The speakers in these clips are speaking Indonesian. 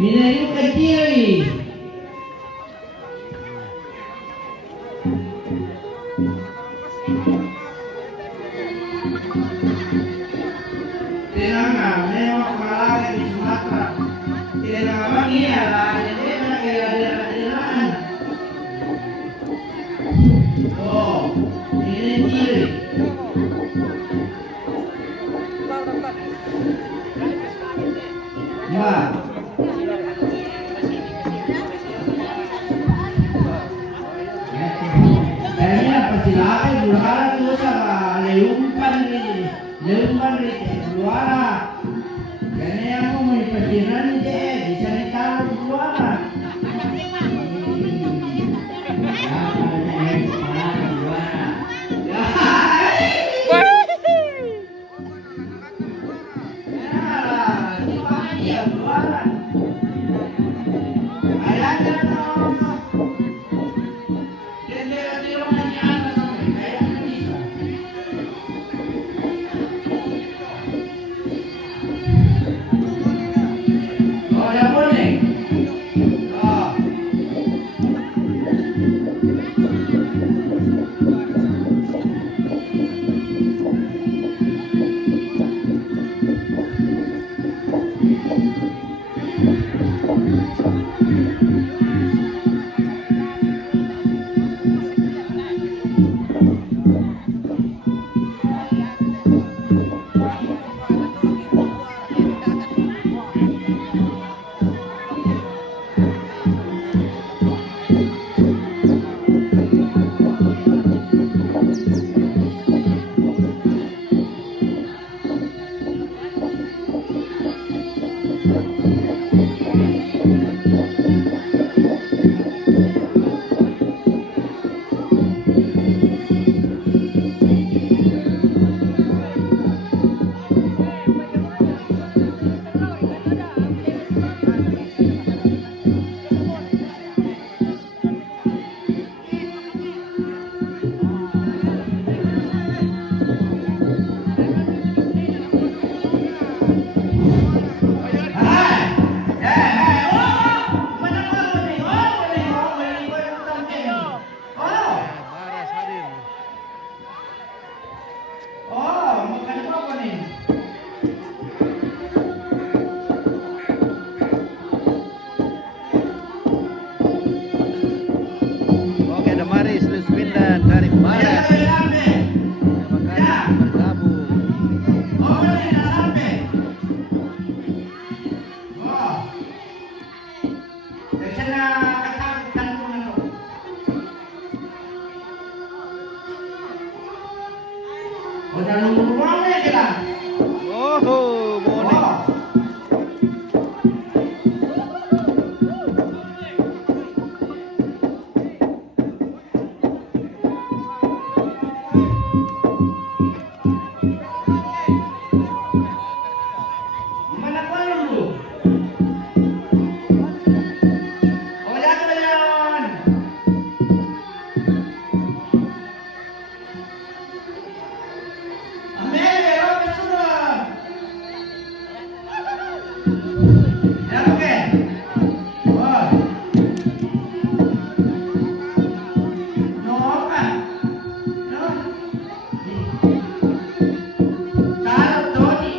Minayu kecil. Tinangan, nengok malah di Sumatera. Tinangan iya lah, jadi enak ya ada. Oh, ini kiri. Wah. Kayaknya persilakan juara tuh sama leumpan nih juara. Kayaknya yang mau main persilan nih deh bisa ditaruh juara. Ya, juara. Ya, juara. Oke, ada Maris Luswindan dari Maras. Terima kasih bergabung. Udah nunggu mana kita? Oh, morning. Mana kau dulu? Oh, jalan. Ambil, oke sudah. Ya oke. Oh. No apa? No. Taruh Tony.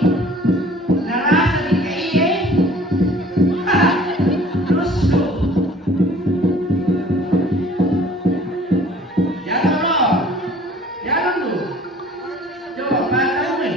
Narasa di kaiye. Terus tuh. Jalan lo. Jalan lu. Coba patah nih.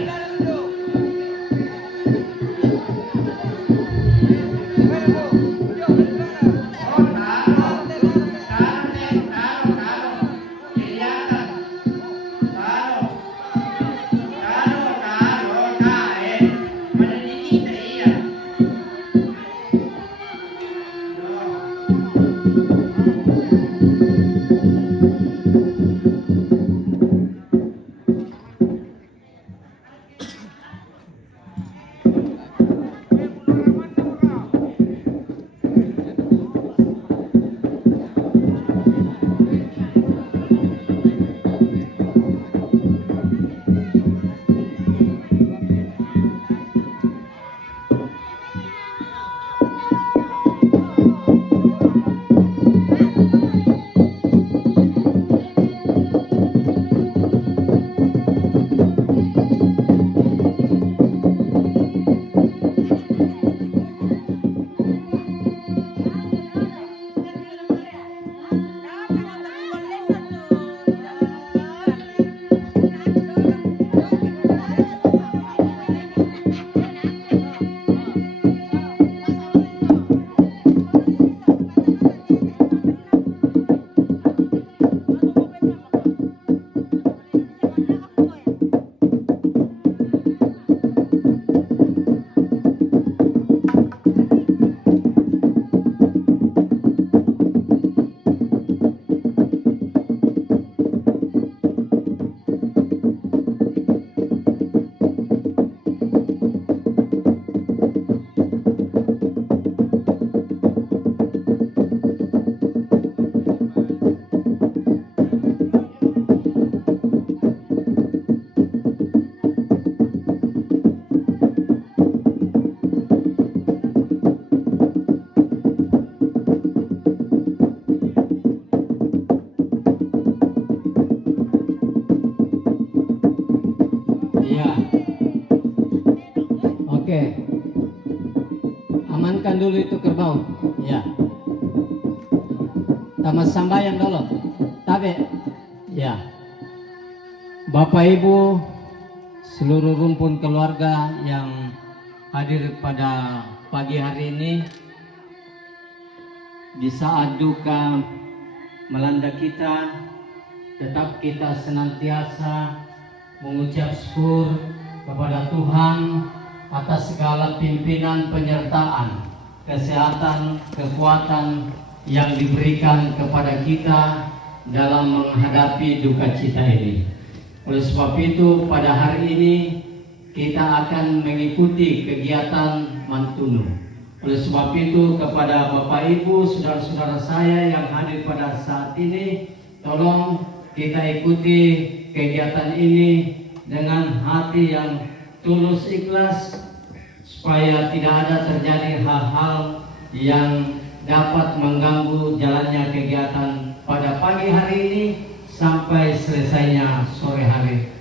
Amankan dulu itu kerbau. Ya. Tamas sambayan dulu. Tapi ya. Bapak Ibu, seluruh rumpun keluarga yang hadir pada pagi hari ini, di saat duka melanda kita, tetap kita senantiasa mengucap syukur kepada Tuhan atas segala pimpinan, penyertaan, kesehatan, kekuatan yang diberikan kepada kita dalam menghadapi duka cita ini. Oleh sebab itu, pada hari ini kita akan mengikuti kegiatan Mantunu. Oleh sebab itu, kepada Bapak Ibu, saudara-saudara saya yang hadir pada saat ini, tolong kita ikuti kegiatan ini dengan hati yang tulus ikhlas, supaya tidak ada terjadi hal-hal yang dapat mengganggu jalannya kegiatan pada pagi hari ini sampai selesainya sore hari.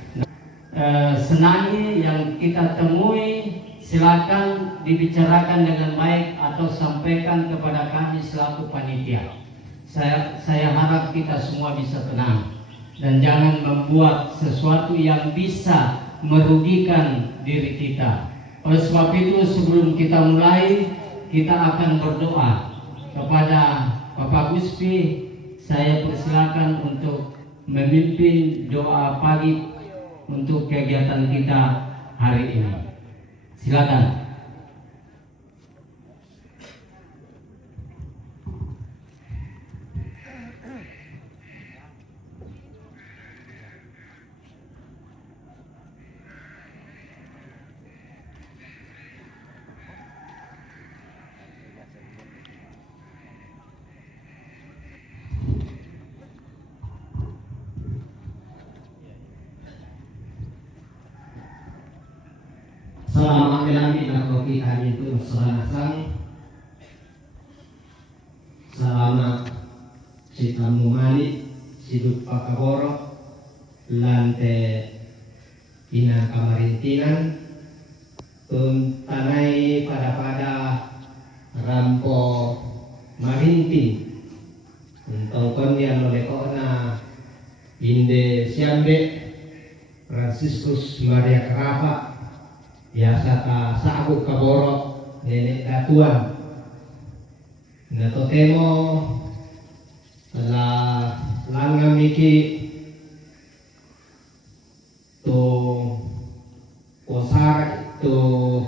Senangi yang kita temui, silakan dibicarakan dengan baik atau sampaikan kepada kami selaku panitia. Saya harap kita semua bisa tenang dan jangan membuat sesuatu yang bisa merugikan diri kita. Oleh sebab itu, sebelum kita mulai, kita akan berdoa kepada Bapak Guspi. Saya persilakan untuk memimpin doa pagi untuk kegiatan kita hari ini. Silakan. Selama kami dan kopi kami itu selanasang selama si tamu mali siduk pakaboro lante ina kamarintinan tuntanai pada rampo marintin tongkon dia nolekona inde siambe Franciscus Maria Kerapa biasa ka saabuk kaboro nenek datuan na totemo la langang miki to posar to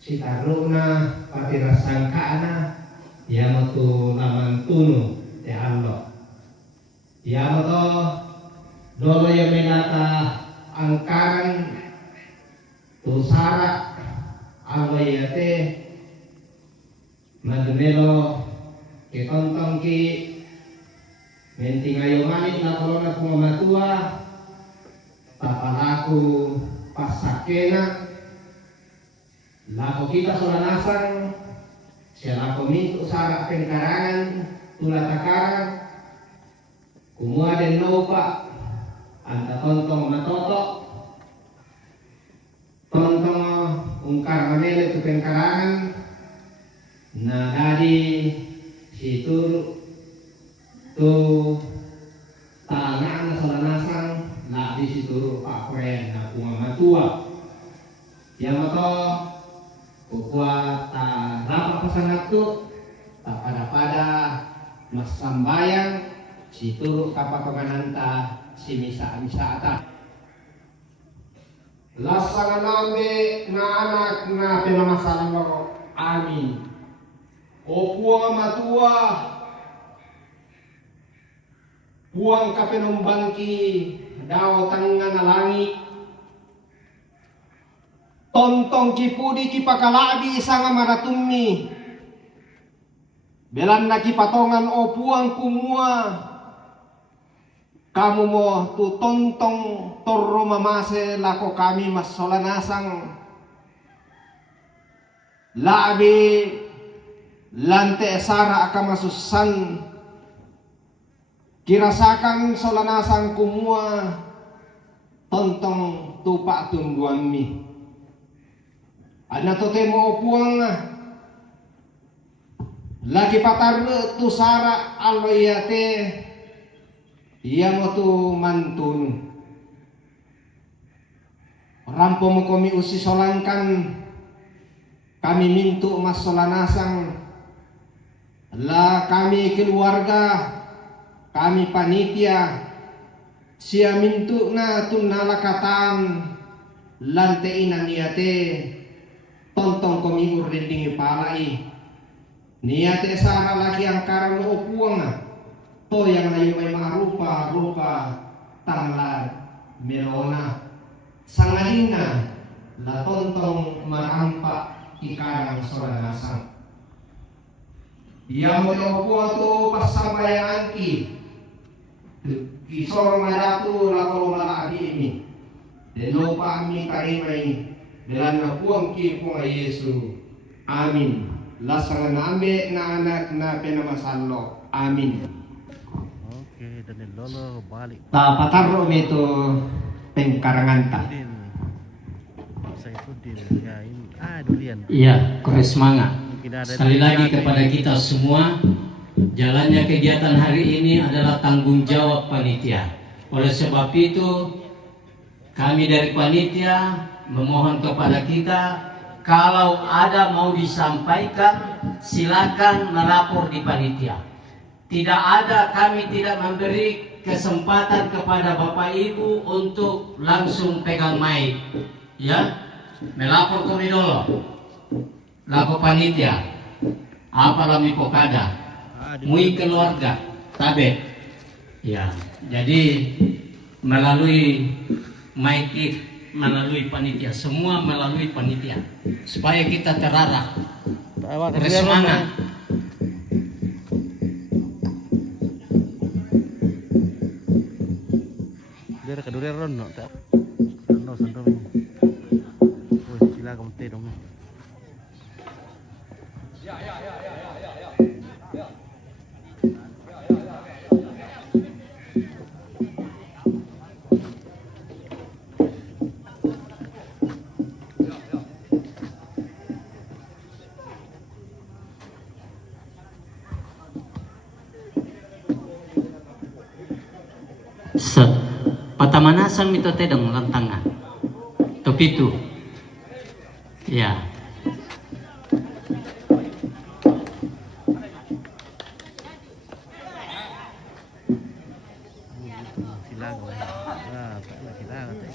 sitaruna pati rasangkana yamo to naman tuno te allo yamo to dolo ya menata angkaran Tusara awayate madumelo ke tontong ki mentingayo manit na korona pumamatua tapalaku pasakena lako kita sulanasang siya lako minto sara pengkarangan tulatakaran kumuha den nopa anta tontong matoto tontong ungkar manele tu pengkarangan na dadi situ tu tangan na salanasang na di situ pakren na pumamatua yang mato kukua ta rapa pasangat tu ta pada mas sambayang situ kapapamananta si misa ata lasangan nambe na anak na pinamasalan mo amin o puang matua puang kapinumbangki daw tangan na langit tontong kipudi kipakalabi isang maratummi belan na kipatongan o puang kumua kamu mo tu tontong torro mamase lako kami mas solanasang labi lante sara akamasusan kirasakan solanasang kumua tontong tupa tungguan mi Ana to temo opuang lagi patar tu sara aloyate iya mo tu mantun rampo mo kami usi solangkan kami mintu mas solanasang la kami keluarga kami panitia siya mintu na tunalakatan lantein na niyate tontong kami urinding ipalai niyate sara lagi ang karang upuang to yang layo may mga rupa tanglad merona sangalina la tontong marampa ikarang soranasang iya mo upuang to pasabayaan ki kisorong madatu lakolo malaki ini dan lupa kami karimay dalam napuang ki po nga Yesu. Amin. Lasang nabe na anak na pinamasalok. Amin. Oke, dan lolo balik. Pataro ito pengkarangan ta. Saifuddin, ya ini. Durian. Iya, kores semangat. Mungkin ada Sekali lagi kepada kita semua, jalannya kegiatan hari ini adalah tanggung jawab panitia. Oleh sebab itu, kami dari panitia memohon kepada kita, kalau ada mau disampaikan, silakan melapor di panitia. Tidak ada, kami tidak memberi kesempatan kepada Bapak Ibu untuk langsung pegang mic. Ya, melapor kami dulu. Lapor panitia. Apa lami pokada? Mui keluarga, tabe. Ya, jadi melalui mic melalui panitia, semua melalui panitia, supaya kita terarah, bersemangat. Biar kedua ron no tak, no sandong. Oh sila kamu teh dong. Set, patamanasan mito tedong lantangan. Topitu. Ya. Sila kamu. Tak sila kata.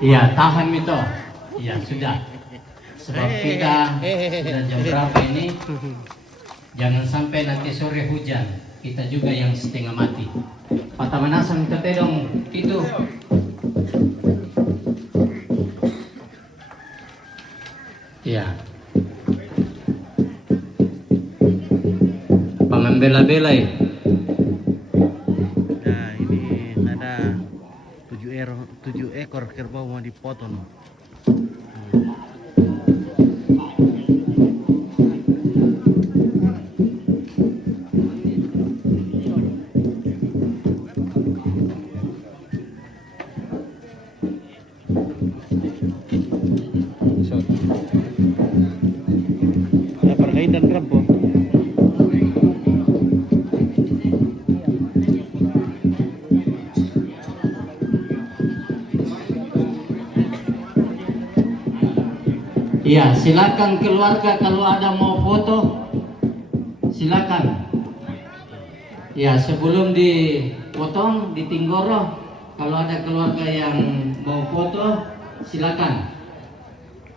Iya, tahan mito. Iya, sudah. Sebab kita sudah jam berapa ini? Jangan sampai nanti sore hujan. Kita juga yang setengah mati. Patamanasan mito tedong itu. Iya. Pangambela-belai. Nah ini ada 7 ekor kerbau mau dipotong. Ada perkaitan rampo. Iya, silakan keluarga kalau ada mau foto, silakan. Ya, sebelum dipotong, ditinggoro, kalau ada keluarga yang mau foto, silakan.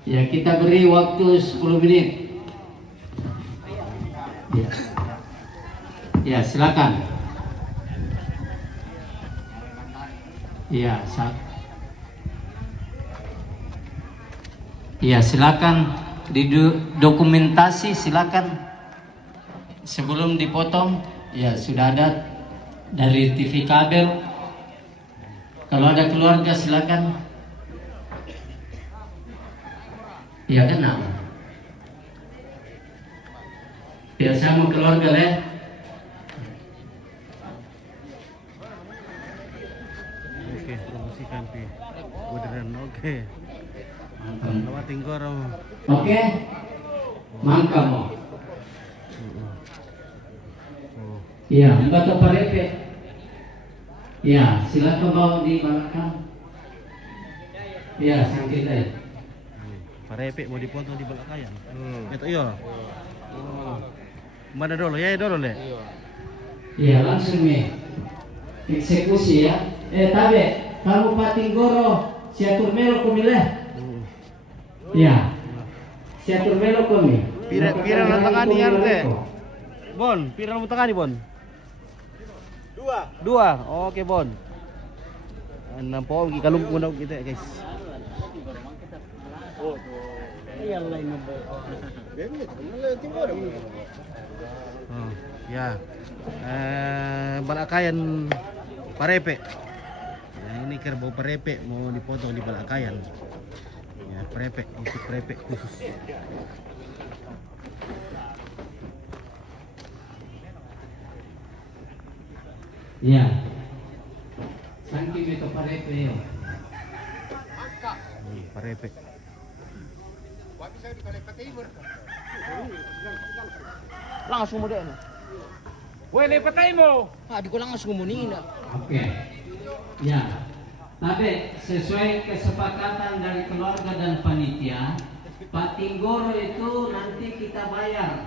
Ya, kita beri waktu 10 menit. Ya, ya silakan. Iya, silakan didokumentasi, silakan sebelum dipotong. Ya, sudah ada dari TV kabel. Kalau ada keluarga silakan. Ya, kenal. Biasa mau keluarga le. Oke, promosikan pi. Modern, oke. Mantap. Nama tinggoro. Oke. Mangka mo. Oh, Iya, Mbak Parepe. Ya, silakan bawa di belakang. Ya, sakit deh. Parepe mau dipotong di belakang. Itu iya. Oh. Mana dulu ya dulu le. Iya, langsung nih. Eksekusi ya. Tabe, kamu Patinggoro, siatur melo kumileh. Iya. Siatur melo kumi. Pira tangani arte. Bon, pira tangani bon. Dua. Oke bon. Enam pohon kita lumpuh kita guys. Oh, ya. Balakayan Parepe. Nah, ini kerbau Parepe mau dipotong di Balakayan. Ya, Parepe, itu Parepe khusus. Iya. Saking itu Parepe yo. Parepe. Langsung mo din. Wele patay mo. Di ko langsung munina. Oke. Ya. Tapi sesuai kesepakatan dari keluarga dan panitia, Patinggoro itu nanti kita bayar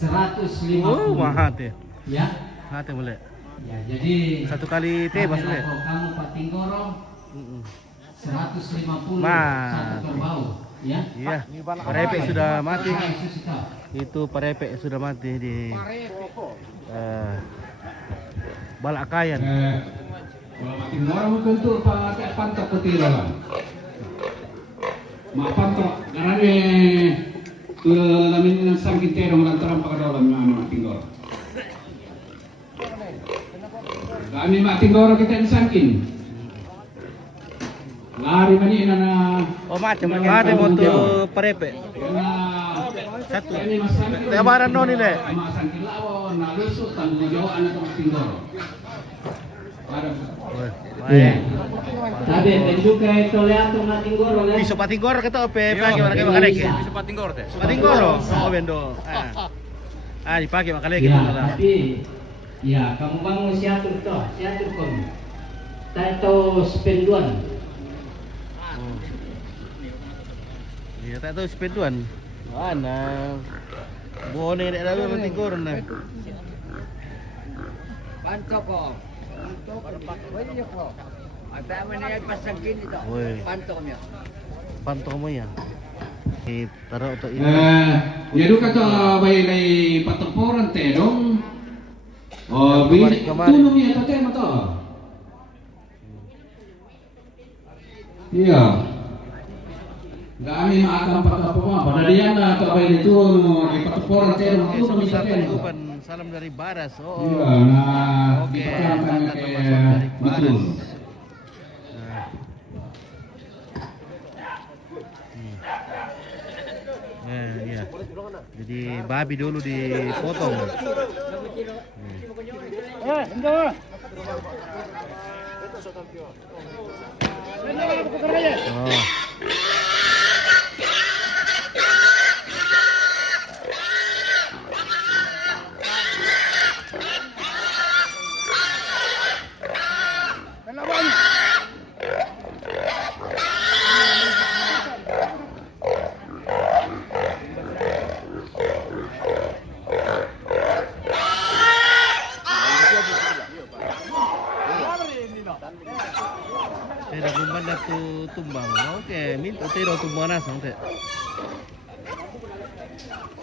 150. Oh, mahal teh. Ya. Hati boleh. Ya, jadi Satu kali teh kami maksudnya. lapor kamu Patinggoro 150 Mah. satu kerbau, ya. Iya. Parepe sudah mati. Ah, itu sudah. Itu Parepe sudah mati di Balakayan. Kalau mati orang tentu pakai pantok putih lah. Mak pantok karena tu lamin sangkin terong lantaran pakai dalam mana tinggal. Kami mak tinggal kita disangkin. Lari mani na. Oh macam ada motor Parepe. Satu. Lebaran non ini. Mak sangkin lawon, nalusuk tanggung jawab anak tinggal. Iya. Tapi juga itu lihat tuh Patinggoro lihat. Bisa Patinggoro kita ope pakai mana kayak makan Bisa. Bisa patinggor teh. Patinggoro. Oh bendo. Dipakai makan lagi. Ya, tapi ya kamu bangun siatur toh, siatur kamu. Tato spenduan. Iya tak tahu sepeduan. Mana? Bone dek lalu Patinggoro na. Pantok ko. Pwede ko. At tama na yung pasangkin ito. Woi. Pantok niya. Pantok mo ya. Taruh to ini. Ya du kata bayi lay pataporan terong. Oh, Kemarin. tulong ya tatay mata. Iya. Kami akan pataporan. Pada dia na to bayi itu di pataporan terong tulong ya tatay. Salam dari Baras. Oh. Iya, nah Oke. dipakai Tata kayak termasuk dari betul. Baras. Iya. Jadi babi dulu dipotong. Oh. Tidak gumban tu tumbang. Oke, minta tidak tumbang nasi nanti.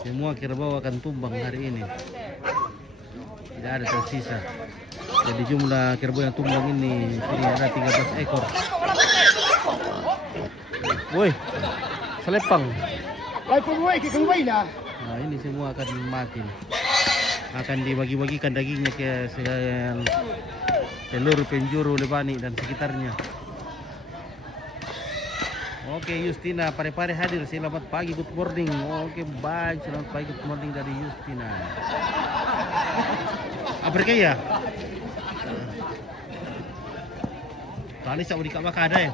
Semua kerbau akan tumbang hari ini. Tidak ada tersisa. Jadi jumlah kerbau yang tumbang ini ada 13 ekor. Woi, selepang. Nah ini semua akan mati. Akan dibagi-bagikan dagingnya ke seluruh penjuru Lebani dan sekitarnya. Oke, Justina, pare-pare hadir. Selamat pagi, good morning. Oke, baik. Selamat pagi, good morning dari Justina. Apa ya? Tali sa uli ka makada eh.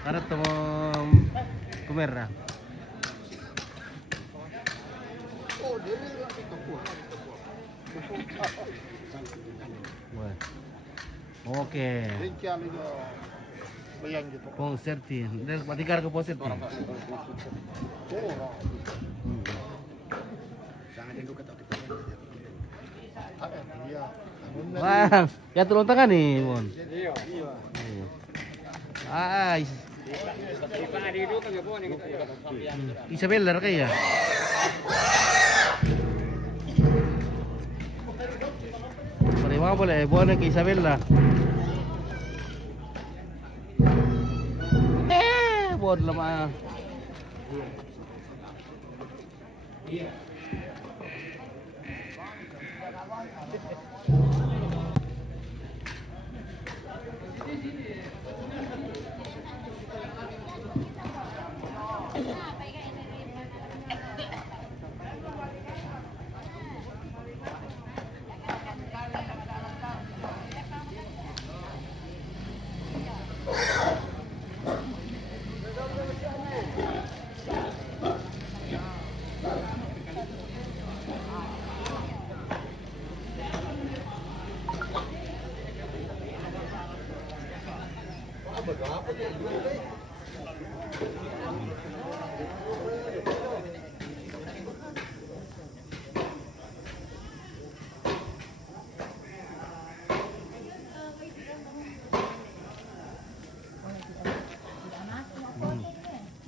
Karat mo kumera. Oke. Pong serti. Del patigar ko po serti. Wah, ya tulong tangan nih, Mon. Ah, Isabel lar kaya. Pare mga boleh, buwan kay Isabel lah. Buwan lama.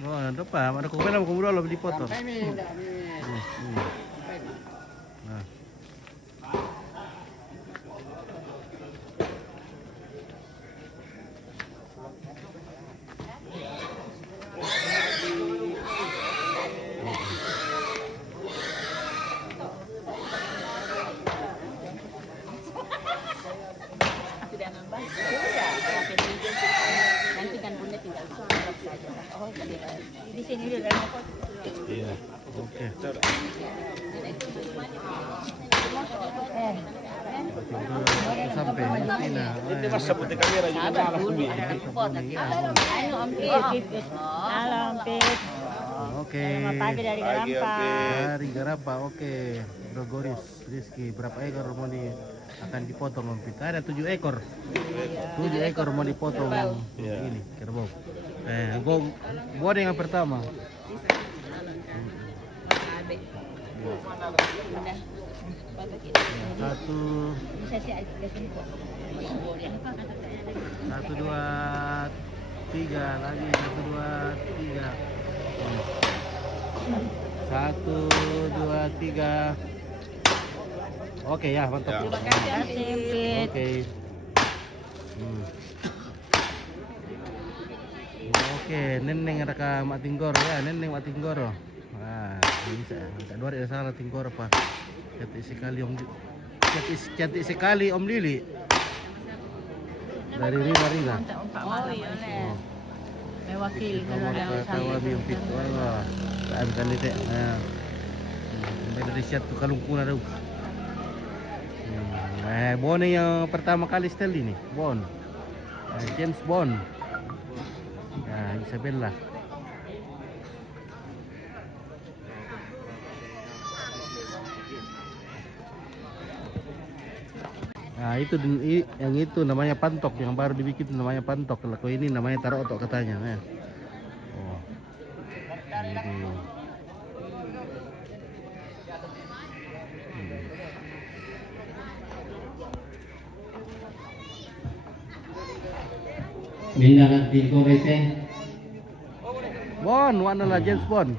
Oh, ano pa? Ano kung kailan mo kumulo di foto? Nah. Nanti kan bunda tinggal suarap saja. Oh, di sini dulu ada pot. Iya. Oke. Sampai Justina. Hindi mas sabot ni kamera yung Sabar dulu ada pot. Anu ampit. Halo ampit. Oke. Selamat pagi dari Garampa. Dari Garapa, oke. Dogoris, Rizky, berapa ekor mau akan dipotong Om Pita? Ada 7 ekor. 7 ekor mau dipotong ini kerbau. Gua yang pertama. Satu, dua, tiga lagi, 1, 2, 3. 1, 2, 3. Oke ya, mantap. Terima kasih Ampit. Oke. Oke, neneng raka matinggoro ya, neneng matinggoro. Wah, bisa. Tak dua ya salah tinggoro apa. Cantik sekali Om Lili. Dari Rina. Oh iya nih. Mewakili kalau ada Tawa bimpit. Wah, tak kan itu. Nah. Dari siat tu kalungkuna dah. Bon yang pertama kali setel ini, Bon. James Bond. Nah, Isabella. Nah, itu yang itu namanya pantok, yang baru dibikin namanya pantok. Kalau ini namanya tarotok katanya. Ya. Oh. Ini. Minda nanti korete. Bon, warna lah James Bond.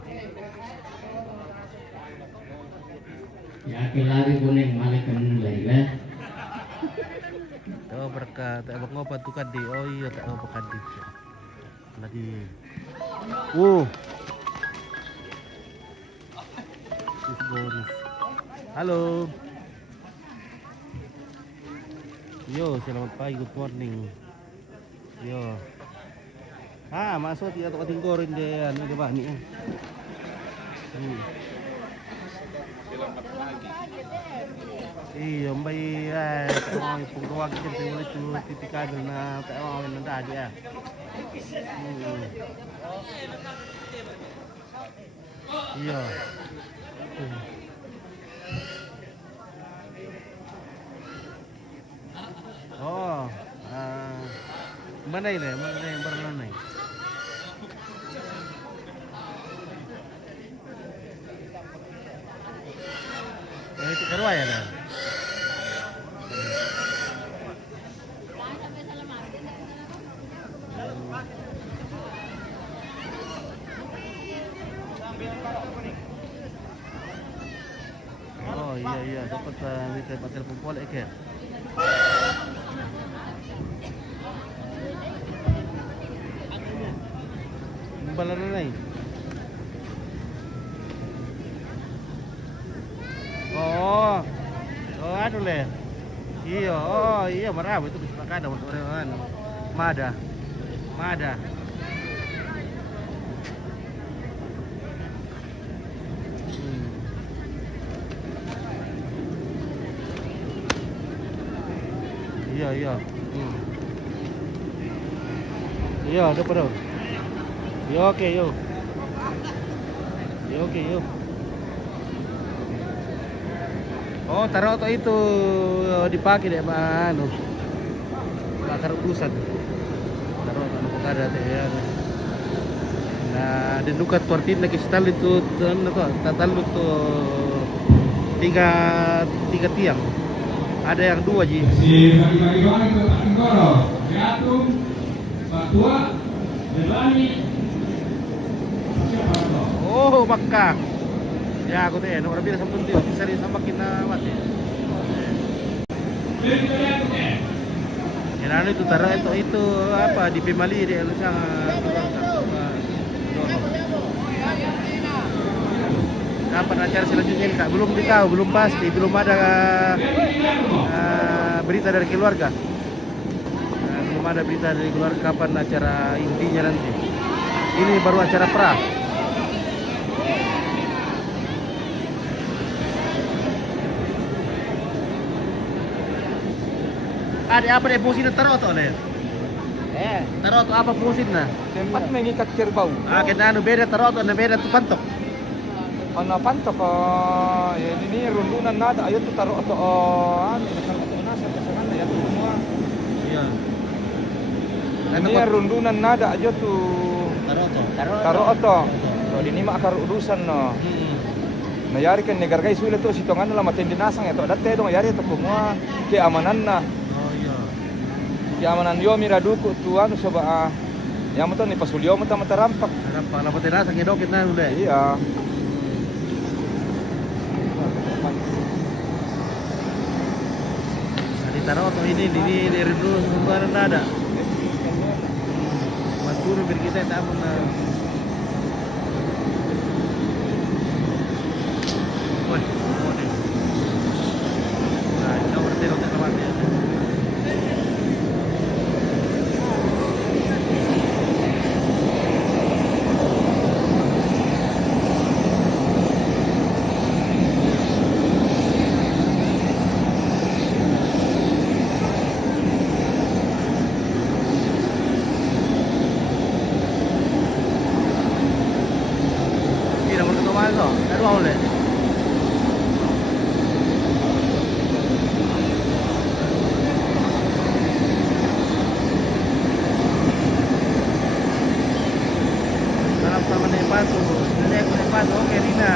Ya kelari kuning malikan lele. Tahu berkat, tak ngopat tu kadi. Oh iya, tak apa kadi. Lagi. Bonus. Halo. Yo, selamat pagi, good morning. Yo. Masuk dia atau tinggorin dia ano di ba ni. Iya, mbay ay pagtawag din sa ulit yung titikado na tayo ng dadi ah. Iya. Oh, mana ini? Mana yang berlana? Itu kedua ya kan? Oh iya dapat minta telepon pola ya. Balan na eh. Oh, ano le? Iya marami itu bisa kada untuk ano. Mada. Iya. Iya, ada pada. Yo, oke, yo. Oh, taruh to itu dipakai deh anu. Bakar urusan. Taruh anu kada teh ya. Nah, dan duka tortin lagi setel itu tatal itu tiga tiang. Ada yang dua ji. Si bagi-bagi doang itu Anggoro, Beatum, Patua, Delani. Oh, bakka. Ya, aku teh, nomor biasa sampun tio, bisa sama kita mati. Ya, itu taruh itu apa di Pemali di Elusang. Kapan acara selanjutnya Kak? Belum ditahu, belum pasti, belum ada berita dari keluarga. Belum ada berita dari keluarga kapan acara intinya nanti. Ini baru acara pra. Ada apa deh fungsinya taruh tuh nih? Taruh tuh apa fungsinya? Tempat mengikat kerbau. Kita anu beda taruh tuh, beda tuh pantok. Ano pantok ya ini rundunan nada ayo tuh taruh atau nasa pasangan ya tuh semua. Iya. Ini rundunan nada aja tuh taruh atau ini mah akar urusan no. Nah yari kan negar guys sulit tuh sitongan lah matin dinasang itu ada teh dong yari tuh semua keamanan nah. Oh iya. Keamanan yo mira duku tuh anu coba yang betul nih pas ulio mata rampak. Rampak lah matin dinasang ya dokit nah udah. Iya. Taruh tuh ini dari dulu sembarang ada. Masuk biar kita tak pernah. Woi, boleh. Nah, kita berarti untuk kemana? Oleh. Dalam sama Nepatu, oke Rina.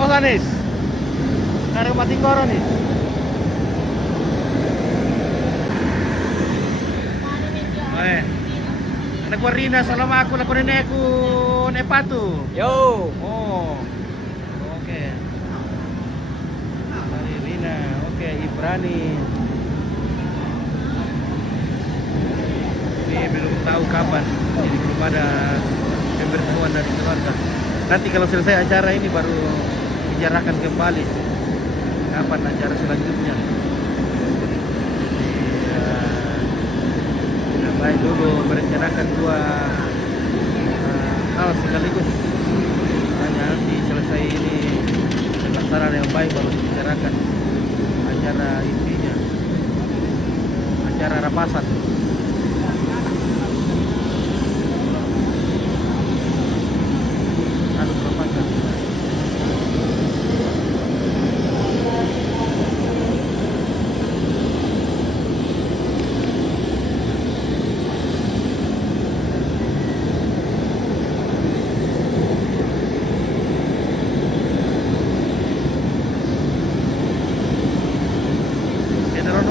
Oh, Sanis. Karang Matinggoro nih. Eh. Anak warina selama aku lakukan ini aku nepatu. Yo. Oh. Oke. Dari Rina. Oke, Ibrani. Ini belum tahu kapan. Jadi belum ada pemberitahuan dari keluarga. Nanti kalau selesai acara ini baru bicarakan kembali kapan acara selanjutnya. Baik dulu merencanakan dua hal sekaligus. Hanya nanti selesai ini pendaftaran yang baik baru dibicarakan acara intinya, acara rapasan. Harus rapasan.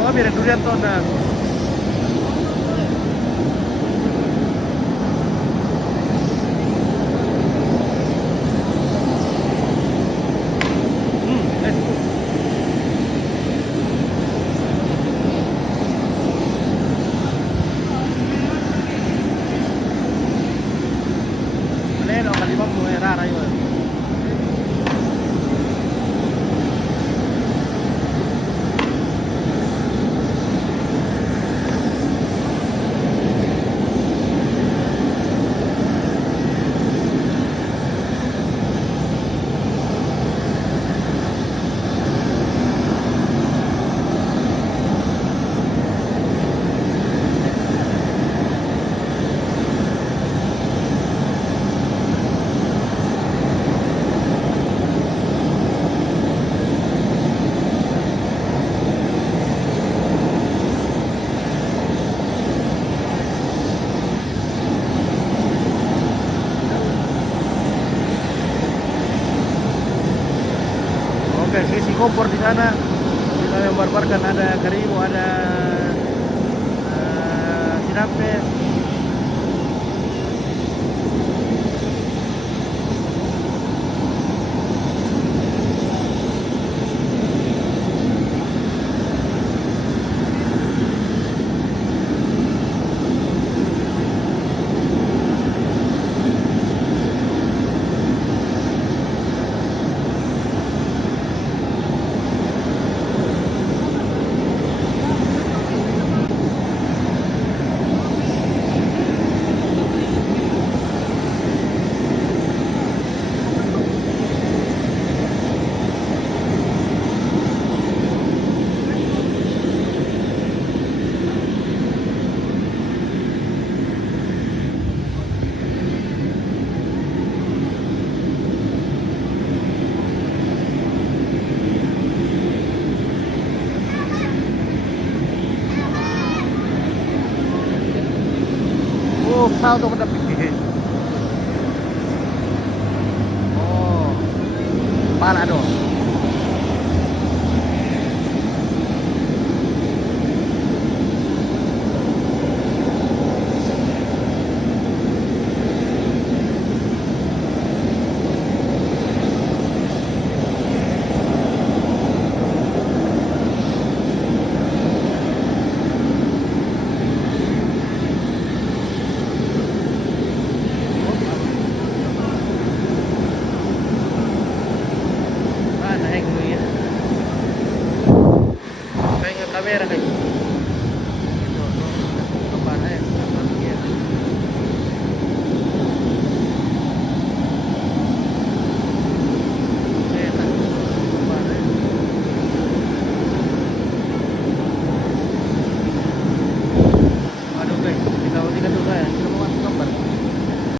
Mira, durian tona. Leno, kalimang mo rara yun. Oke, sisi kompor di sana kita membarbarkan ada karibu, ada sinape. Sao tuh mendapat oh, pala dong.